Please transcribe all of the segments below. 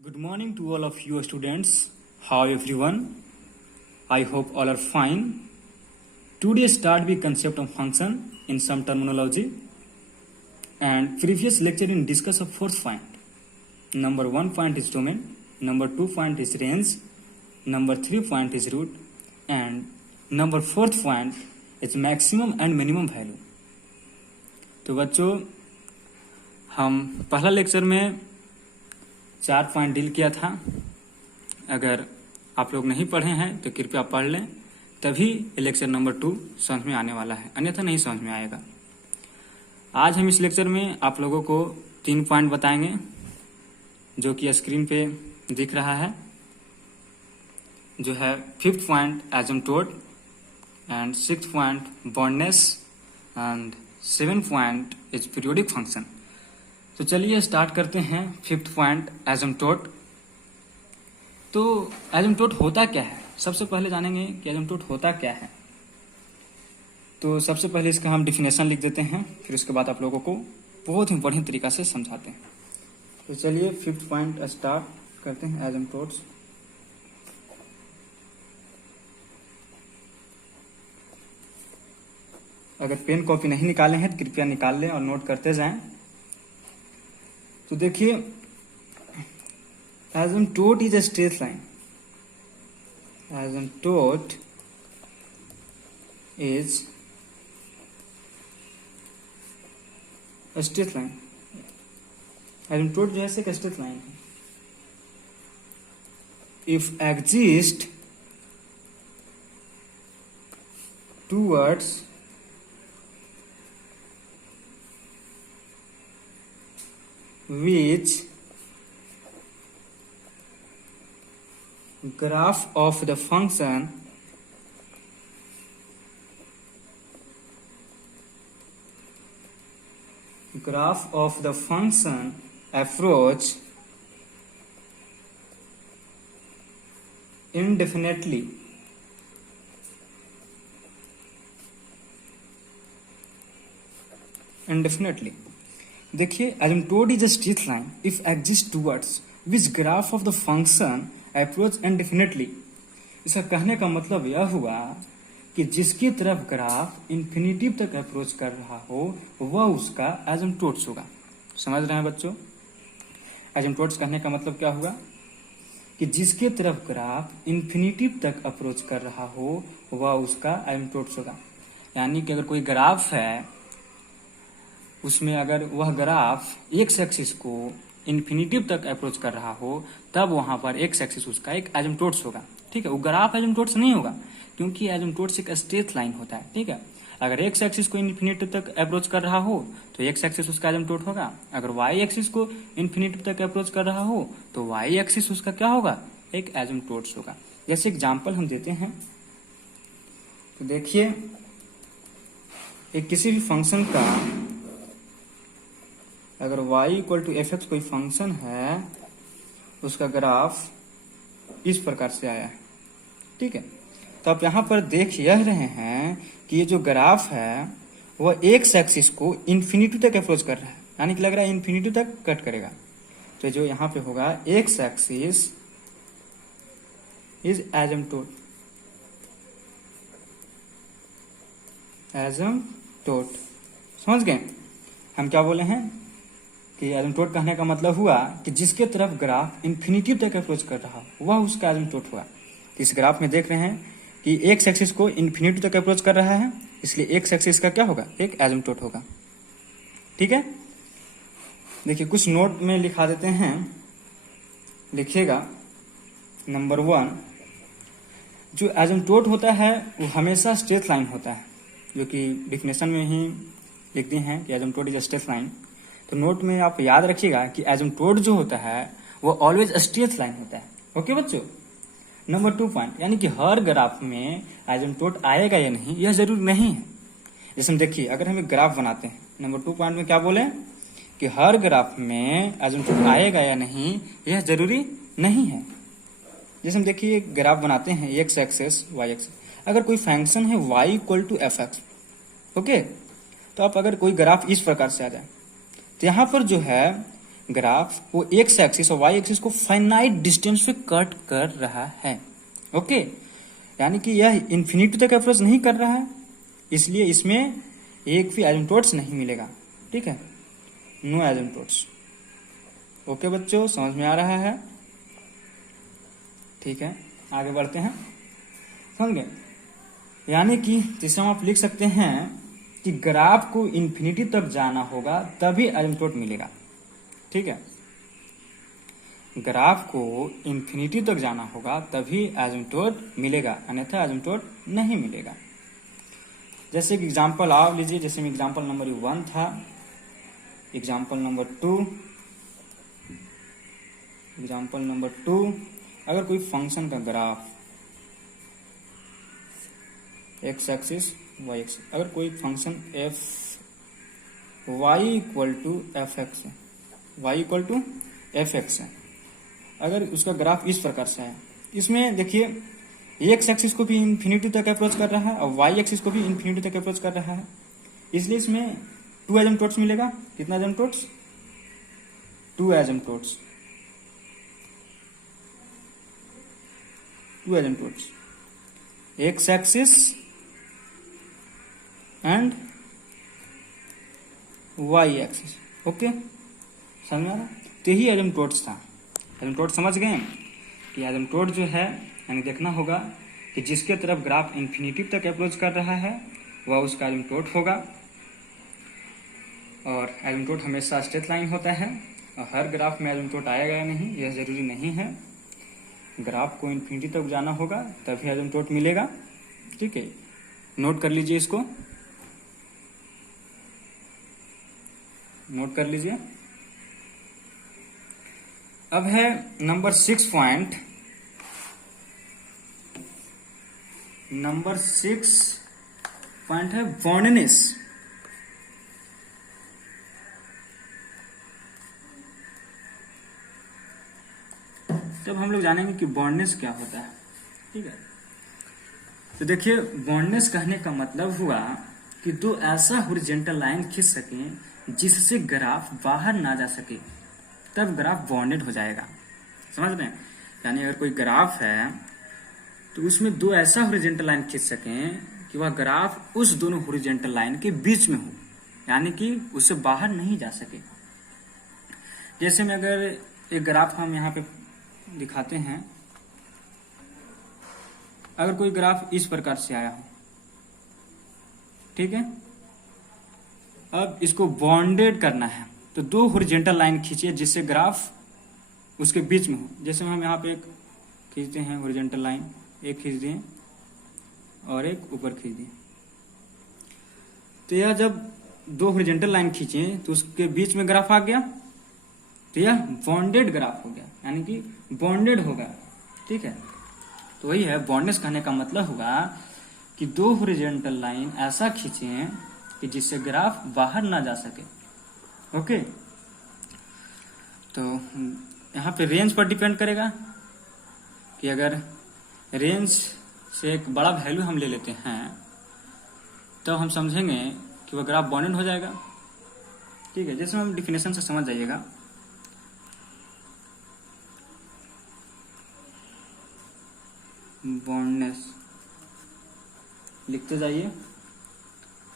Good morning to all of you students. How everyone? I hope all are fine. Today start with concept of function in some terminology and previous lecture in discuss of fourth point. Number 1 point is domain, number 2 point is range, number 3 point is root and number 4th point is maximum and minimum value. तो बच्चों हम पहला lecture में 4 point deal किया था। अगर आप लोग नहीं पढ़े हैं तो कृपया पढ़ लें, तभी लेक्चर नंबर 2 समझ में आने वाला है, अन्यथा नहीं समझ में आएगा। आज हम इस लेक्चर में आप लोगों को 3 पॉइंट बताएंगे जो कि स्क्रीन पे दिख रहा है, जो है 5th point asymptote and 6th point boundedness and 7th point is periodic function. तो चलिए स्टार्ट करते हैं 5th पॉइंट एसिम्प्टोट। तो एसिम्प्टोट होता क्या है, सबसे पहले जानेंगे कि एसिम्प्टोट होता क्या है। तो सबसे पहले इसका हम डिफिनेशन लिख देते हैं, फिर उसके बाद आप लोगों को बहुत ही बढ़िया तरीका से समझाते हैं। तो चलिए 5th पॉइंट स्टार्ट करते हैं एसिम्प्टोट्स। अगर पेन कॉपी नहीं निकाले हैं तो कृपया निकाल लें और नोट करते जाएं। तो देखिए asymptote is a straight line. Asymptote is a straight line. Asymptote जो है एक स्ट्रेट लाइन है। If exist towards which graph of the function approach indefinitely देखिए asymptote is a straight line if exist towards which graph of the function approach indefinitely. इसका कहने का मतलब यह हुआ कि जिसकी तरफ ग्राफ इन्फिनिटिव तक अप्रोच कर रहा हो वह उसका एसिम्प्टोट्स होगा। समझ रहे हैं बच्चों? एसिम्प्टोट्स कहने का मतलब क्या हुआ कि जिसके तरफ ग्राफ इन्फिनिटिव तक अप्रोच कर रहा हो वह उसका एसिम्प्टोट्स होगा। यानी कि अगर कोई ग्राफ है, उसमें अगर वह ग्राफ एक्स एक्सिस को इन्फिनिटिव तक अप्रोच कर रहा हो तब वहां पर एक्स एक्सिस उसका एक एसिम्प्टोट्स होगा। ठीक है, वो ग्राफ एसिम्प्टोट्स नहीं होगा क्योंकि एसिम्प्टोट्स एक स्ट्रेट लाइन होता है। ठीक है, अगर एक्स एक्सिस को इन्फिनिटिव तक अप्रोच कर रहा हो तो एक्स एक्सिस उसका एसिम्प्टोट होगा। अगर वाई एक्सिस को इन्फिनिटिव तक अप्रोच कर रहा हो तो वाई एक्सिस उसका क्या होगा, एक एसिम्प्टोट्स होगा। जैसे एग्जाम्पल हम देते हैं, तो देखिए एक किसी भी फंक्शन का अगर y equal to F X कोई फंक्शन है, उसका ग्राफ इस प्रकार से आया है। ठीक है, तो आप यहाँ पर देख यह रहे हैं कि ये जो ग्राफ है वह एक्स एक्सिस को इन्फिनिटी तक अप्रोच कर रहा है, यानी कि लग रहा है इन्फिनिटी तक कट करेगा। तो जो यहाँ पे होगा x axis is asymptote. Asymptote समझ गए? हम क्या बोले हैं कि एसिम्प्टोट कहने का मतलब हुआ कि जिसके तरफ ग्राफ इन्फिनिटी तक अप्रोच कर रहा हो वह उसका एसिम्प्टोट हुआ। इस ग्राफ में देख रहे हैं कि एक्स एक्सिस को इन्फिनिटी तक अप्रोच कर रहा है, इसलिए एक्स एक्सिस का क्या होगा, एक एसिम्प्टोट होगा। ठीक है, देखिए कुछ नोट में लिखा देते हैं, लिखिएगा। नंबर 1, जो एसिम्प्टोट होता है वो हमेशा स्ट्रेट लाइन होता है, जो कि डिफिनेशन में ही लिखते हैं कि asymptote is a straight line. तो नोट में आप याद रखिएगा कि एसिम्प्टोट जो होता है वो ऑलवेज स्ट्रेट लाइन होता है। ओके बच्चों? नंबर 2 पॉइंट, यानी कि हर ग्राफ में एसिम्प्टोट आएगा या नहीं यह जरूरी नहीं है। जैसे हम देखिए अगर हम एक ग्राफ बनाते हैं, नंबर 2 पॉइंट में क्या बोले कि हर ग्राफ में एसिम्प्टोट आएगा या नहीं यह जरूरी नहीं है। जैसे हम देखिए एक ग्राफ बनाते हैं एक्स एक्सिस वाई एक्सिस, अगर कोई फंक्शन है y equal to F x, okay, तो आप अगर कोई ग्राफ इस प्रकार से आ जाए तो यहाँ पर जो है ग्राफ वो एक्स एक्सिस और वाई एक्सिस को फाइनाइट डिस्टेंस पे कट कर रहा है। ओके, यानी कि यह इन्फिनिटी तक अप्रोच नहीं कर रहा है, इसलिए इसमें एक भी एसिम्प्टोट्स नहीं मिलेगा। ठीक है, नो एसिम्प्टोट्स। ओके बच्चों, समझ में आ रहा है? ठीक है, आगे बढ़ते हैं। समझ गए? यानी कि जिसे हम आप लिख सकते हैं कि ग्राफ को इन्फिनिटी तक जाना होगा तभी एसिम्प्टोट मिलेगा। ठीक है, ग्राफ को इन्फिनिटी तक जाना होगा तभी एसिम्प्टोट मिलेगा, अन्यथा एसिम्प्टोट नहीं मिलेगा। जैसे कि एग्जांपल आप लीजिए, जैसे में एग्जांपल नंबर 1 था, एग्जांपल नंबर 2, एग्जांपल नंबर 2, अगर कोई फंक्शन का graph x axis y axis, अगर कोई function f y equal to F x है, y equal to F x है, अगर उसका ग्राफ इस प्रकार से है, इसमें देखिए एक्स एक्सिस को भी इन्फिनिटी तक अप्रोच कर रहा है और वाई एक्सिस को भी इन्फिनिटी तक अप्रोच कर रहा है, इसलिए इसमें 2 एसिम्प्टोट्स मिलेगा। कितना asymptotes? 2 asymptotes, 2 asymptotes, x axis and y axis. Okay, समझ में आ रहा? तो यही एसिम्प्टोट्स था। एसिम्प्टोट समझ गए कि एसिम्प्टोट जो है यानी देखना होगा कि जिसके तरफ ग्राफ इन्फिनिटी तक अप्रोच कर रहा है वह उसका एसिम्प्टोट होगा। और एसिम्प्टोट हमेशा स्ट्रेट लाइन होता है और हर ग्राफ में एसिम्प्टोट आएगा या नहीं यह जरूरी नहीं है। ग्राफ को इन्फिनिटी तक जाना होगा तभी एसिम्प्टोट मिलेगा। ठीक है, नोट कर लीजिए, इसको नोट कर लीजिए। अब है नंबर 6 पॉइंट। नंबर 6 पॉइंट है बॉन्डनेस। तब हम लोग जानेंगे कि बॉन्डनेस क्या होता है। ठीक है, तो देखिए बॉन्डनेस कहने का मतलब हुआ कि दो ऐसा हॉरिजॉन्टल लाइन खींच सकें जिससे ग्राफ बाहर ना जा सके, तब ग्राफ बॉन्डेड हो जाएगा। समझ रहे हैं? यानी अगर कोई ग्राफ है तो उसमें दो ऐसा हॉरिजॉन्टल लाइन खींच सकें कि वह ग्राफ उस दोनों हॉरिजॉन्टल लाइन के बीच में हो, यानी कि उससे बाहर नहीं जा सके। जैसे में अगर एक ग्राफ हम यहाँ पे दिखाते हैं, अगर कोई ग्राफ इस प्रकार से आया हो, ठीक है, अब इसको बॉन्डेड करना है तो दो हॉरिजॉन्टल लाइन खींचिए जिससे ग्राफ उसके बीच में हो। जैसे हम यहाँ पे एक खींचते हैं हॉरिजॉन्टल लाइन, एक खींच दिए और एक ऊपर खींच दिए, तो यह जब दो हॉरिजॉन्टल लाइन खींचे तो उसके बीच में ग्राफ आ गया, तो यह बॉन्डेड ग्राफ हो गया, यानी कि बॉन्डेड होगा। ठीक है, तो वही है बॉन्डनेस कहने का मतलब होगा कि दो हॉरिजॉन्टल लाइन ऐसा खींचे कि जिससे ग्राफ बाहर ना जा सके। ओके, तो यहाँ पे रेंज पर डिपेंड करेगा कि अगर रेंज से एक बड़ा वैल्यू हम ले लेते हैं तो हम समझेंगे कि वह ग्राफ बॉन्डेड हो जाएगा। ठीक है, जैसे हम डिफिनेशन से समझ जाइएगा। बॉन्डनेस लिखते जाइए।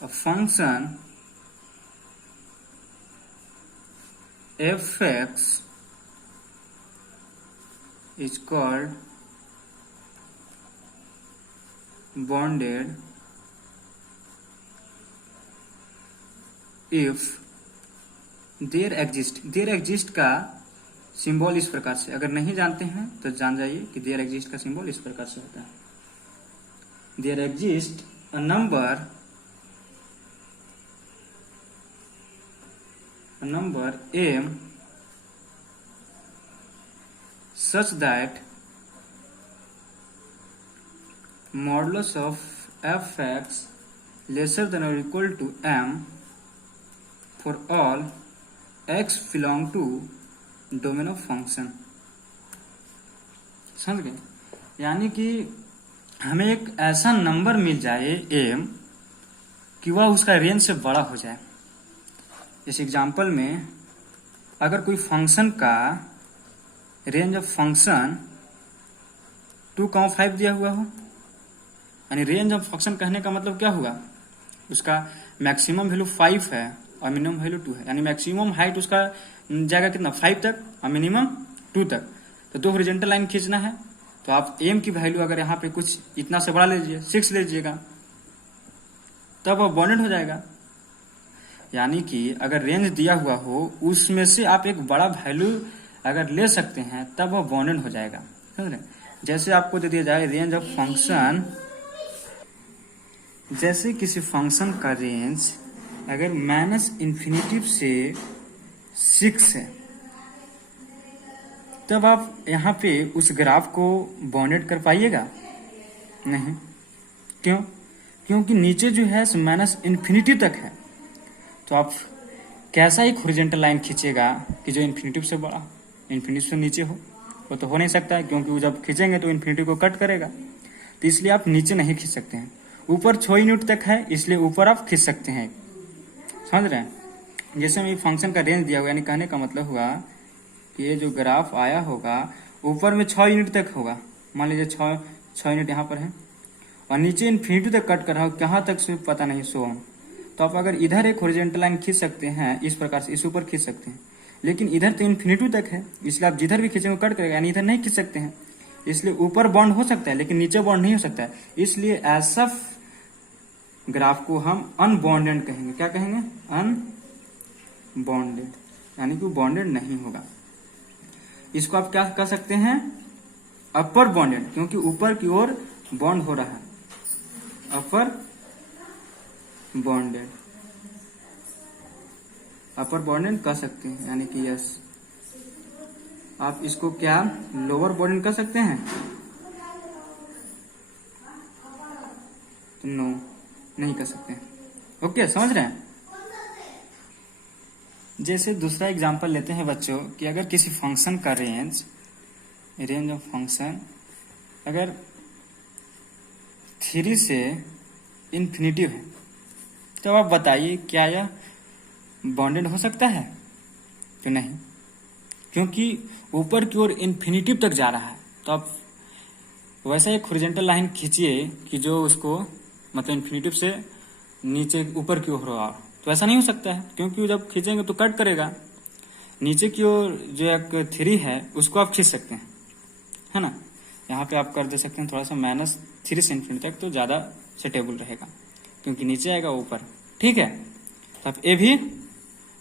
A function f(x) is called bounded if there exist का सिंबल इस प्रकार से, अगर नहीं जानते हैं तो जान जाइए कि देयर एग्जिस्ट का सिंबल इस प्रकार से होता है। There exist a number m such that modulus of f(x) lesser than or equal to m for all x belong to domain of function. समझ गए? यानी कि हमें एक ऐसा नंबर मिल जाए m कि वह उसका रेंज से बड़ा हो जाए। इस एग्जाम्पल में अगर कोई फंक्शन का रेंज ऑफ फंक्शन 2,5 दिया हुआ हो, यानी रेंज ऑफ फंक्शन कहने का मतलब क्या हुआ, उसका मैक्सिमम वैल्यू 5 है और मिनिमम वैल्यू 2 है, यानी मैक्सिमम हाइट उसका जाएगा कितना 5 तक और मिनिमम 2 तक। तो 2 हॉरिजॉन्टल लाइन खींचना है, तो आप एम की वैल्यू अगर यहाँ पे कुछ इतना से बड़ा ले लीजिए 6 ले लीजिएगा, तब वो बॉन्डेड हो जाएगा। यानी कि अगर रेंज दिया हुआ हो उसमें से आप एक बड़ा वैल्यू अगर ले सकते हैं तब वो बॉन्डेड हो जाएगा, समझ रहे। जैसे आपको दे दिया जाए रेंज ऑफ फंक्शन, जैसे किसी फंक्शन का रेंज अगर -∞ से 6 है, तब आप यहाँ पे उस ग्राफ को बॉन्डेड कर पाइएगा नहीं। क्यों? क्योंकि नीचे जो है -∞ तक है, तो आप कैसा एक हॉरिजॉन्टल लाइन खींचेगा कि जो इन्फिनिटी से बड़ा, इन्फिनिटी से नीचे हो, वो तो हो नहीं सकता है, क्योंकि वो जब खींचेंगे तो इन्फिनिटी को कट करेगा। तो इसलिए आप नीचे नहीं खींच सकते हैं। ऊपर 6 यूनिट तक है, इसलिए ऊपर आप खींच सकते हैं, समझ रहे हैं। जैसे हम ये फंक्शन का रेंज दिया हुआ, यानी कहने का मतलब हुआ कि ये जो ग्राफ आया होगा ऊपर में 6 यूनिट तक होगा, मान लीजिए 6 यूनिट यहाँ पर है, और नीचे इन्फिनिटी तक कट कर रहा हो, कहाँ तक से पता नहीं, सो हम। तो आप अगर इधर एक हॉरिजॉन्टल लाइन खींच सकते हैं इस प्रकार से, इस ऊपर खींच सकते हैं, लेकिन इधर तो इन्फिनिटी तक है, इसलिए आप जिधर भी खींचेंगे कट करेगा, यानी इधर नहीं खींच सकते हैं। इसलिए ऊपर बॉन्ड हो सकता है लेकिन नीचे बॉन्ड नहीं हो सकता है, इसलिए ऐसा ग्राफ को हम अनबॉन्डेड कहेंगे। क्या कहेंगे? अनबॉन्डेड, यानी कि वो बॉन्डेड नहीं होगा। इसको आप क्या कह सकते हैं? अपर बॉन्डेड, क्योंकि ऊपर की ओर बॉन्ड हो रहा है, अपर बॉन्डेड, अपर बॉन्डेड कह सकते हैं, यानी कि यस। आप इसको क्या लोअर बॉन्डेड कह सकते हैं? तो नो, नहीं कर सकते। ओके, समझ रहे हैं। जैसे दूसरा एग्जांपल लेते हैं बच्चों कि अगर किसी फंक्शन का रेंज ऑफ फंक्शन अगर 3 से इन्फिनिटी है, तो आप बताइए क्या यह बॉन्डेड हो सकता है? तो नहीं, क्योंकि ऊपर की ओर इन्फिनिटी तक जा रहा है। तो आप वैसा एक हॉरिजॉन्टल लाइन खींचिए कि जो उसको मतलब इन्फिनिटी से नीचे ऊपर की ओर होगा, तो ऐसा नहीं हो सकता है, क्योंकि जब खींचेंगे तो कट करेगा। नीचे की ओर जो एक 3 है उसको आप खींच सकते हैं, है ना। यहाँ पे आप कर दे सकते हैं थोड़ा सा -3 से इन्फिनिटी तक, तो ज्यादा सेटेबल रहेगा, क्योंकि नीचे आएगा ऊपर, ठीक है। तो आप ए भी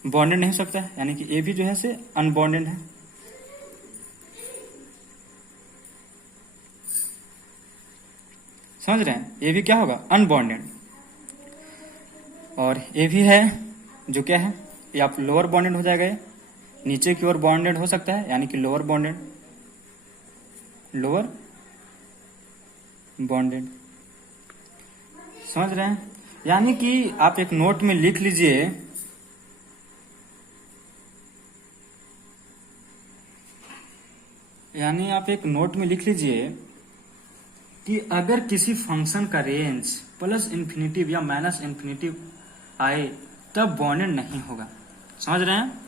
बॉन्डेड नहीं हो सकता है, यानी कि ए भी जो है से अनबॉन्डेड है। समझ रहे हैं? ये भी क्या होगा? अनबॉन्डेड। और ये भी है जो क्या है, ये आप लोअर बॉन्डेड हो जाएगा, नीचे की ओर बॉन्डेड हो सकता है, यानी कि लोअर बॉन्डेड, लोअर बॉन्डेड। समझ रहे हैं? यानी कि आप एक नोट में लिख लीजिए, यानी आप एक नोट में लिख लीजिए कि अगर किसी फंक्शन का रेंज +∞ या -∞ आए तब बॉन्डेड नहीं होगा। समझ रहे हैं?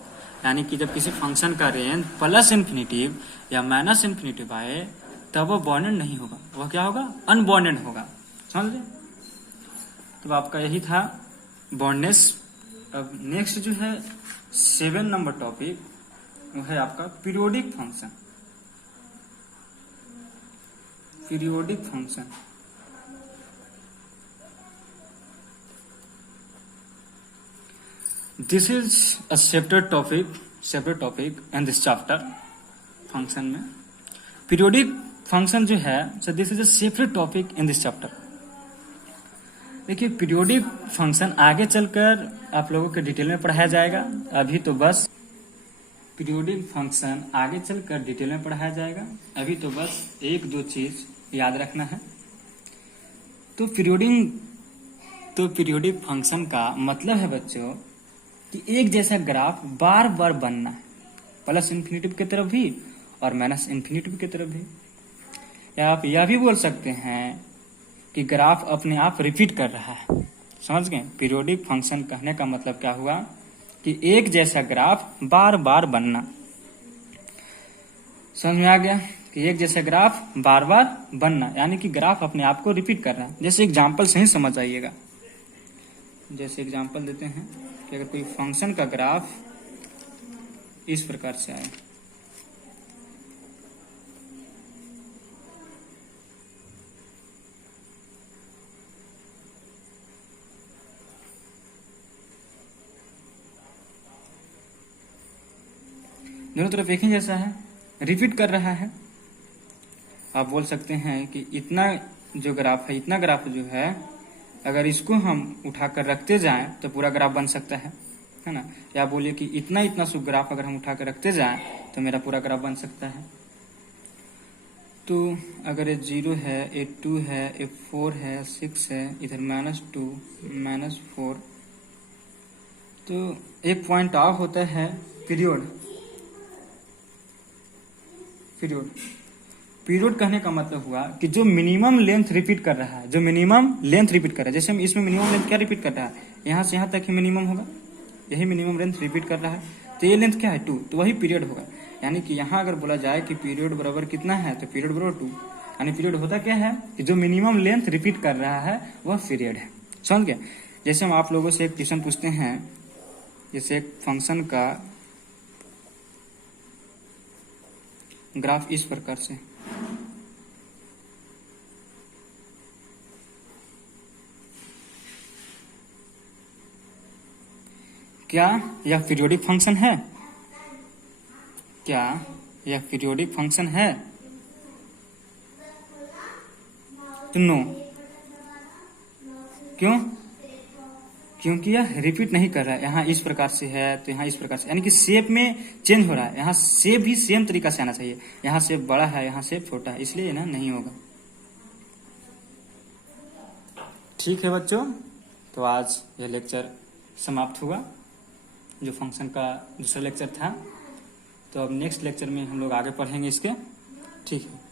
यानी कि जब किसी फंक्शन का रेंज +∞ या -∞ आए तब वो बॉन्डेड नहीं होगा, वह क्या होगा? अनबॉन्डेड होगा। समझ रहे? तो आपका यही था बॉन्डनेस। अब नेक्स्ट जो है 7 नंबर टॉपिक, वो है आपका periodic function. Periodic function, this is a separate topic in this chapter. Function में पीरियोडिक फंक्शन जो है, so this is a separate topic in this chapter. देखिए, पीरियोडिक फंक्शन आगे चलकर आप लोगों के डिटेल में पढ़ाया जाएगा, अभी तो बस पीरियोडिक फंक्शन आगे चलकर डिटेल में पढ़ाया जाएगा, अभी तो बस 1-2 चीज याद रखना है। तो पीरियोडिक फंक्शन का मतलब है बच्चों कि एक जैसा ग्राफ बार बार बनना है, +∞ की तरफ भी और -∞ की तरफ भी। या आप यह भी बोल सकते हैं कि ग्राफ अपने आप रिपीट कर रहा है। समझ गए? पीरियोडिक फंक्शन कहने का मतलब क्या हुआ कि एक जैसा ग्राफ बार बार बनना। समझ में आ गया कि एक जैसा ग्राफ बार बार बनना, यानी कि ग्राफ अपने आप को रिपीट कर रहा है। जैसे एग्जाम्पल से ही समझ आइएगा। जैसे एग्जाम्पल देते हैं कि अगर कोई फंक्शन का ग्राफ इस प्रकार से आए, दोनों तरफ एक ही जैसा है, रिपीट कर रहा है। आप बोल सकते हैं कि इतना जो ग्राफ है, इतना ग्राफ जो है, अगर इसको हम उठाकर रखते जाएं तो पूरा ग्राफ बन सकता है ना। या बोलिए कि इतना इतना सब ग्राफ अगर हम उठाकर रखते जाएं तो मेरा पूरा ग्राफ बन सकता है। तो अगर ये 0 है, ये 2 है, ये 4 है, 6 है, इधर -2 -4, तो एक पॉइंट ऑफ होता है पीरियड। पीरियड कहने का मतलब हुआ कि जो मिनिमम लेंथ रिपीट कर रहा है, जो मिनिमम लेंथ रिपीट कर रहा है। जैसे हम इसमें मिनिमम लेंथ क्या रिपीट कर रहा है, यहाँ से यहाँ तक ही मिनिमम होगा, यही मिनिमम लेंथ रिपीट कर रहा है। तो ये लेंथ क्या है, 2, तो वही पीरियड होगा। यानी कि यहाँ अगर बोला जाए कि पीरियड बराबर कितना है, तो पीरियड बराबर 2। यानी पीरियड होता क्या है कि जो मिनिमम लेंथ रिपीट कर रहा है वह पीरियड है। समझ गए। जैसे हम आप लोगों से एक क्वेश्चन पूछते हैं, जैसे एक फंक्शन का ग्राफ इस प्रकार से, क्या यह पीरियोडिक फंक्शन है? क्या यह पीरियोडिक फंक्शन है? तो नो। क्यों? क्योंकि यह रिपीट नहीं कर रहा है। यहाँ इस प्रकार से है तो यहाँ इस प्रकार से, यानी कि शेप में चेंज हो रहा है। यहाँ शेप भी सेम तरीका से आना चाहिए। यहाँ शेप बड़ा है, यहाँ शेप छोटा है, इसलिए ना नहीं होगा। ठीक है बच्चों, तो आज यह लेक्चर समाप्त हुआ, जो फंक्शन का दूसरा लेक्चर था। तो अब नेक्स्ट लेक्चर में हम लोग आगे पढ़ेंगे इसके। ठीक है।